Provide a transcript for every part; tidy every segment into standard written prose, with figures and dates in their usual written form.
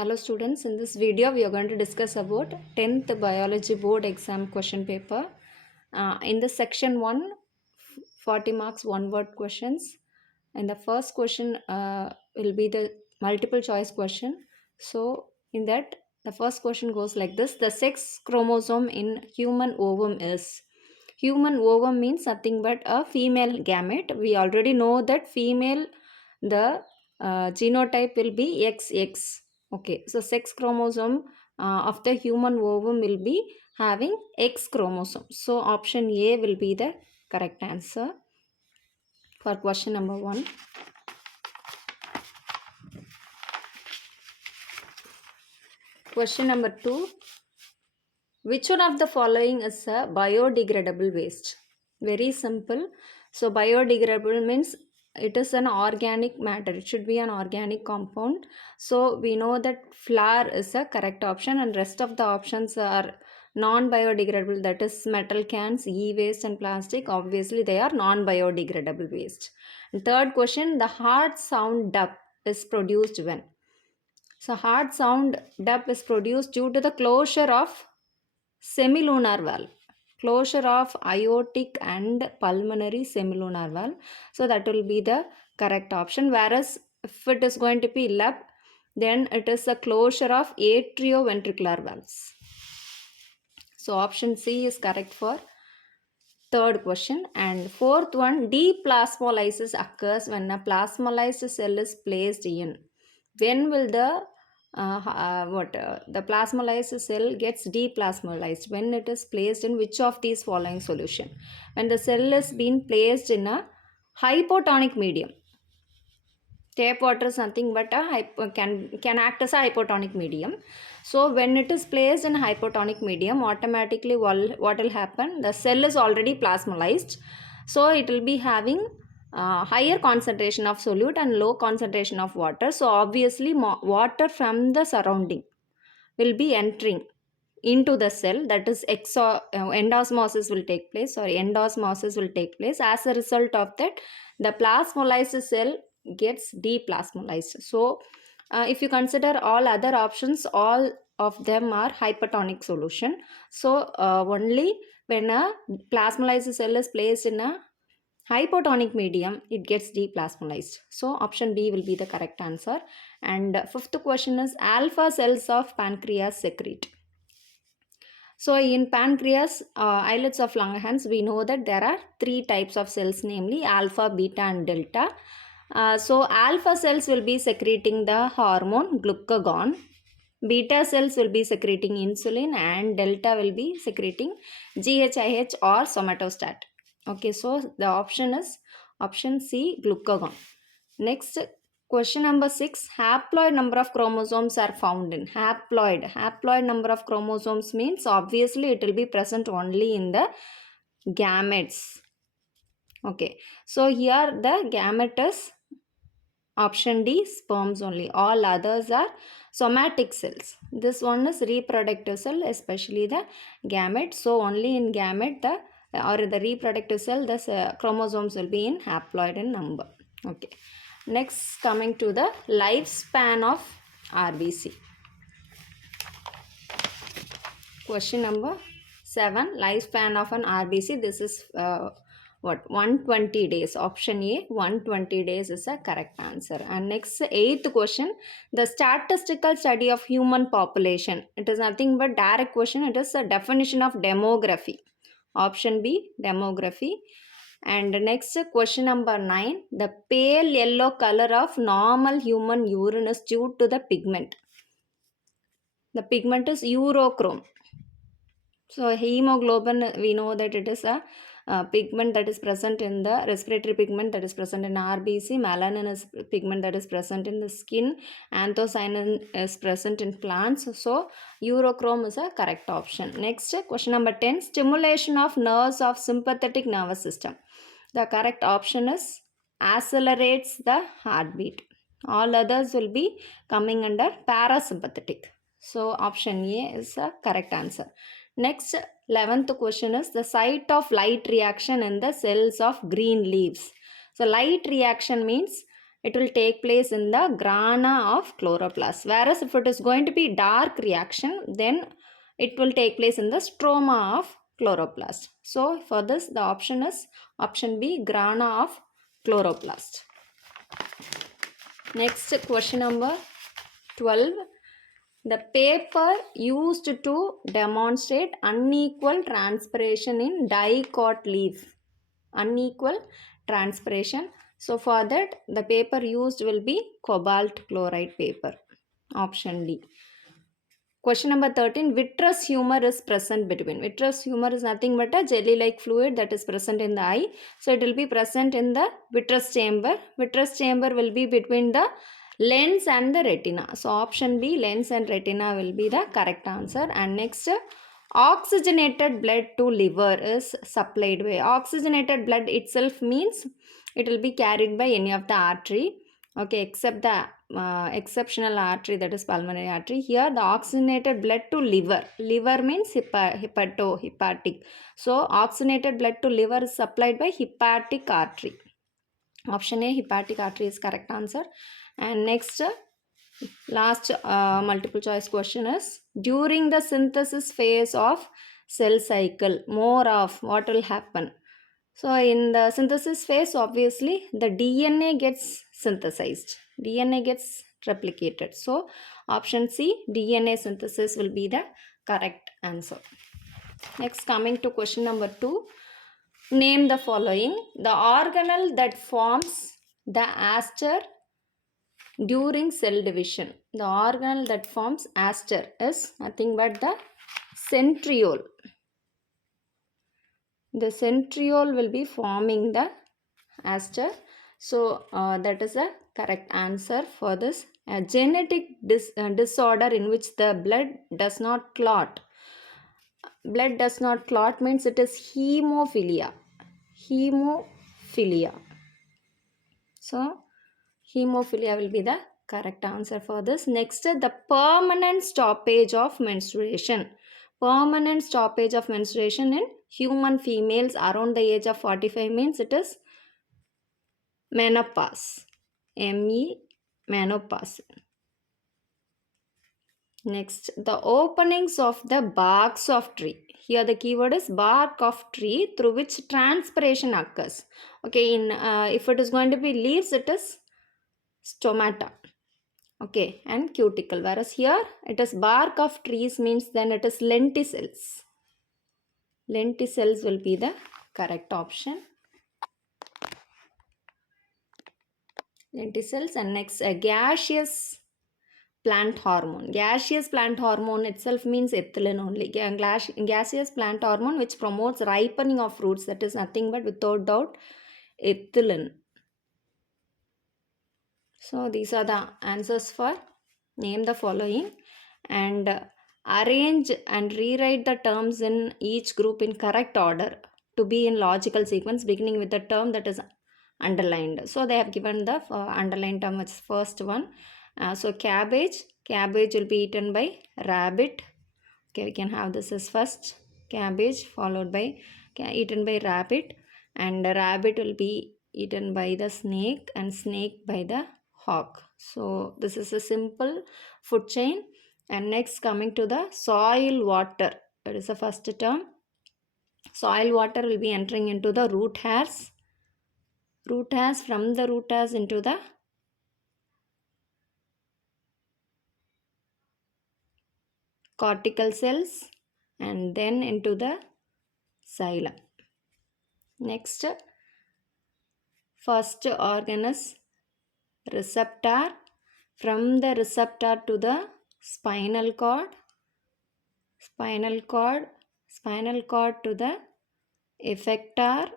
Hello students, in this video we are going to discuss about 10th biology board exam question paper. In the section 1, 40 marks one word questions, and the first question will be the multiple choice question. So in that the first question goes like this: the sex chromosome in human ovum is. Human ovum means nothing but a female gamete. We already know that female, the genotype will be XX. Okay, so sex chromosome of the human ovum will be having X chromosome. So option A will be the correct answer for question number 1. Question number 2. Which one of the following is a biodegradable waste? Very simple. So biodegradable means it is an organic matter. It should be an organic compound. So we know that flour is a correct option, and rest of the options are non-biodegradable, that is metal cans, e-waste and plastic. Obviously they are non-biodegradable waste. And third question, the hard sound dup is produced when? So hard sound dup is produced due to the closure of semilunar valve, closure of aortic and pulmonary semilunar valve. So that will be the correct option. Whereas if it is going to be lab, then it is a closure of atrioventricular valves. So option C is correct for third question. And fourth one, deplasmolysis occurs when a plasmolysed cell is placed in. When will the the plasmolysed cell gets deplasmolysed? When it is placed in which of these following solution? When the cell is being placed in a hypotonic medium. Tap water is nothing but a can act as a hypotonic medium. So when it is placed in hypotonic medium, automatically what will happen? The cell is already plasmolysed, so it will be having higher concentration of solute and low concentration of water. So obviously water from the surrounding will be entering into the cell, that is endosmosis will take place, or endosmosis will take place. As a result of that, the plasmolysed cell gets deplasmolysed. So if you consider all other options, all of them are hypertonic solution. So only when a plasmolysed cell is placed in a hypotonic medium, it gets deplasmolysed. So option B will be the correct answer. And fifth question is, alpha cells of pancreas secrete. So in pancreas, islets of Langerhans, we know that there are 3 types of cells, namely alpha, beta and delta. So alpha cells will be secreting the hormone glucagon, beta cells will be secreting insulin, and delta will be secreting GHIH or somatostat. Okay, so the option is option C, glucagon. Next, question number 6, haploid number of chromosomes are found in. Haploid number of chromosomes means obviously it will be present only in the gametes. Okay, so here the gamete is option D, sperms only. All others are somatic cells. This one is reproductive cell, especially the gamete. So only in gamete the reproductive cell, the chromosomes will be in haploid in number. Okay. Next, coming to the lifespan of RBC. Question number 7, lifespan of an RBC. This is 120 days. Option A, 120 days is a correct answer. And next, 8th question, the statistical study of human population. It is nothing but direct question. It is a definition of demography. Option B, demography. And next, question number 9, the pale yellow color of normal human urine is due to the pigment. The pigment is urochrome. So hemoglobin, we know that it is a pigment that is present in the respiratory pigment that is present in RBC. Melanin is pigment that is present in the skin. Anthocyanin is present in plants. So urochrome is a correct option. Next, question number 10, stimulation of nerves of sympathetic nervous system. The correct option is accelerates the heartbeat. All others will be coming under parasympathetic. So option A is a correct answer. Next, 11th question is the site of light reaction in the cells of green leaves. So light reaction means it will take place in the grana of chloroplast. Whereas if it is going to be dark reaction, then it will take place in the stroma of chloroplast. So for this, the option is option B, grana of chloroplast. Next, question number 12. The paper used to demonstrate unequal transpiration in dicot leaf. Unequal transpiration. So for that, the paper used will be cobalt chloride paper. Option D. Question number 13. Vitreous humor is present between. Vitreous humor is nothing but a jelly-like fluid that is present in the eye. So it will be present in the vitreous chamber. Vitreous chamber will be between the lens and the retina. So option B, lens and retina will be the correct answer. And next, oxygenated blood to liver is supplied by. Oxygenated blood itself means it will be carried by any of the artery. Okay, except the exceptional artery, that is pulmonary artery. Here the oxygenated blood to liver. Liver means hepatic. So oxygenated blood to liver is supplied by hepatic artery. Option A, hepatic artery is correct answer. And next, last multiple choice question is, during the synthesis phase of cell cycle, more of what will happen? So in the synthesis phase, obviously the DNA gets synthesized. DNA gets replicated. So option C, DNA synthesis will be the correct answer. Next, coming to question number 2. Name the following. The organelle that forms the aster during cell division. The organelle that forms aster is nothing but the centriole. The centriole will be forming the aster. So that is a correct answer for this. A genetic disorder in which the blood does not clot. Blood does not clot means it is hemophilia. Hemophilia. So hemophilia will be the correct answer for this. Next, the permanent stoppage of menstruation. Permanent stoppage of menstruation in human females around the age of 45 means it is menopause. M-E, menopause. Next, the openings of the barks of tree. Here the keyword is bark of tree through which transpiration occurs. Okay, in if it is going to be leaves, it is stomata. Okay, and cuticle. Whereas here it is bark of trees means then it is lenticels. Lenticels will be the correct option. Lenticels. And next, a gaseous plant hormone. Gaseous plant hormone itself means ethylene only. Gaseous plant hormone which promotes ripening of fruits, that is nothing but without doubt ethylene. So these are the answers for name the following, and arrange and rewrite the terms in each group in correct order to be in logical sequence beginning with the term that is underlined. So they have given the underlined term as first one. So cabbage will be eaten by rabbit. Okay, we can have this as first cabbage followed by eaten by rabbit, and rabbit will be eaten by the snake and snake by the hawk. So this is a simple food chain. And next, coming to the soil water, that is the first term. Soil water will be entering into the root hairs. Root hairs, from the root hairs into the cortical cells and then into the xylem. Next, first organ is receptor. From the receptor to the spinal cord, spinal cord to the effector.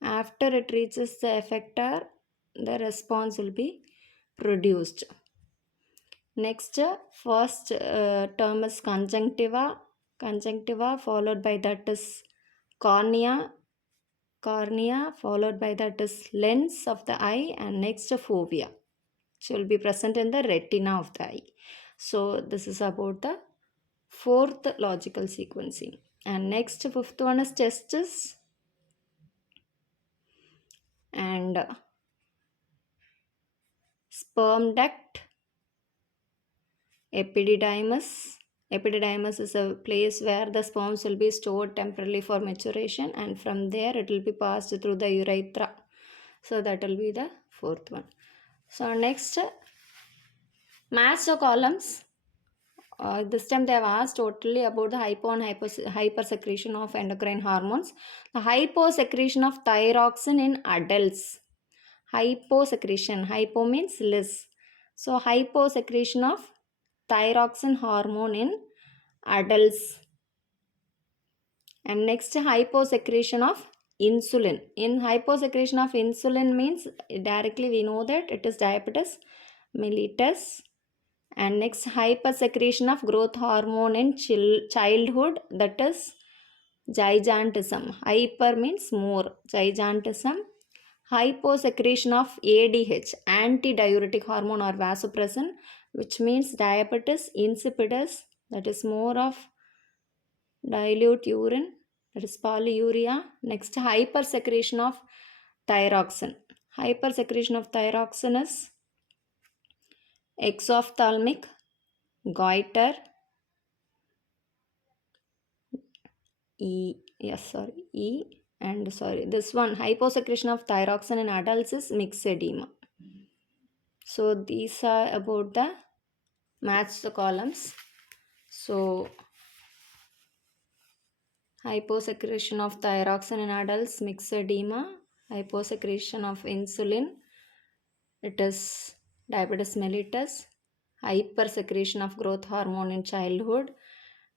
After it reaches the effector, the response will be produced. Next, first term is conjunctiva. Conjunctiva followed by that is cornea. Cornea followed by that is lens of the eye, and next fovea, which will be present in the retina of the eye. So this is about the fourth logical sequencing. And next, fifth one is testis. And sperm duct, epididymis. Epididymis is a place where the sperms will be stored temporarily for maturation, and from there it will be passed through the urethra. So that will be the fourth one. So next, match the columns. This time they have asked totally about the hypo and hypersecretion of endocrine hormones. The hyposecretion of thyroxine in adults. Hyposecretion. Hypo means less. So hyposecretion of thyroxine hormone in adults. And next, hyposecretion of insulin. In hyposecretion of insulin means directly we know that it is diabetes mellitus. And next, hypersecretion of growth hormone in childhood, that is gigantism. Hyper means more, gigantism. Hyposecretion of ADH, antidiuretic hormone or vasopressin, which means diabetes insipidus, that is more of dilute urine, that is polyuria. Next, hypersecretion of thyroxine. Hypersecretion of thyroxine is exophthalmic goiter, this one, hyposecretion of thyroxine in adults is myxedema. So these are about the match the columns. So hyposecretion of thyroxine in adults, myxedema. Hyposecretion of insulin, it is diabetes mellitus. Hypersecretion of growth hormone in childhood,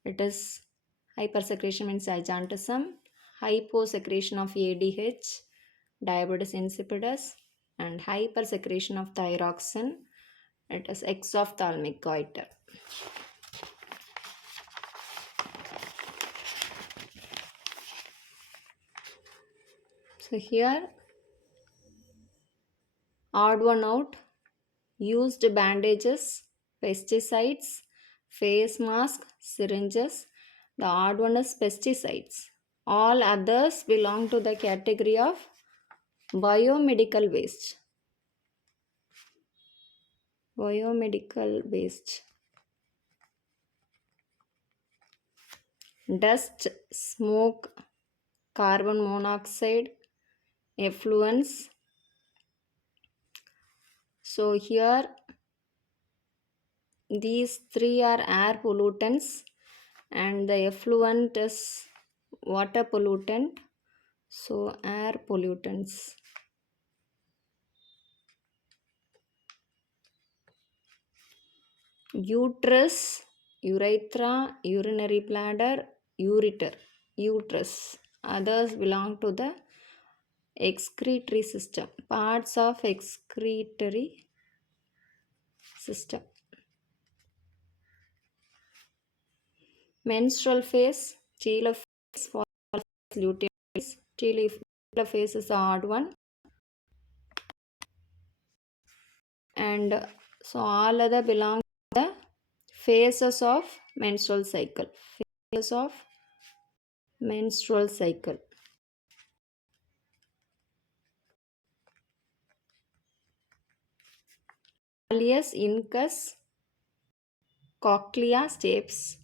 it is hypersecretion means gigantism. Hyposecretion of ADH, diabetes insipidus. And hypersecretion of thyroxine, it is exophthalmic goiter. So here, odd one out, used bandages, pesticides, face mask, syringes. The odd one is pesticides. All others belong to the category of biomedical waste. Biomedical waste. Dust, smoke, carbon monoxide, effluents. So here these three are air pollutants, and the effluent is water pollutant. So air pollutants. Uterus, urethra, urinary bladder, ureter, uterus. Others belong to the excretory system, parts of excretory system. Menstrual phase, telophase, luteal phase. Telophase is the odd one. And so all other belong to the phases of menstrual cycle. Phases of menstrual cycle. Malleus, incus, cochlea, stapes.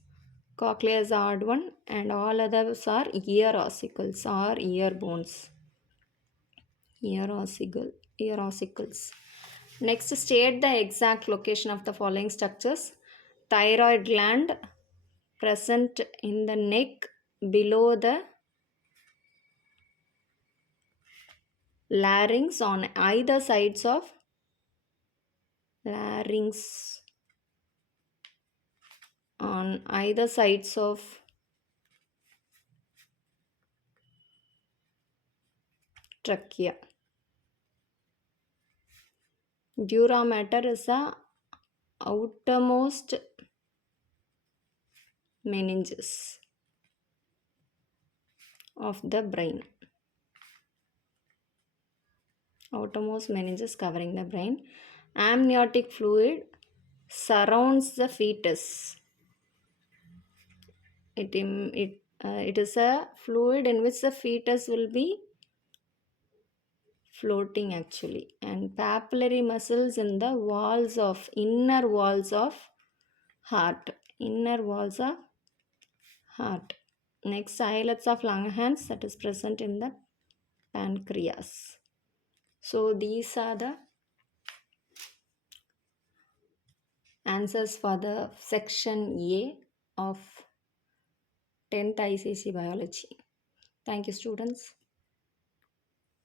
Cochlea is the odd one, and all others are ear ossicles or ear bones. Ear ossicles. Next, state the exact location of the following structures. Thyroid gland present in the neck below the larynx on either sides of trachea. Dura mater is the outermost meninges of the brain. Outermost meninges covering the brain. Amniotic fluid surrounds the fetus. It is a fluid in which the fetus will be floating actually, and papillary muscles in the walls of inner walls of heart, inner walls of heart. Next, islets of Langerhans that is present in the pancreas. So these are the answers for the section A of 10th ICC biology. Thank you, students.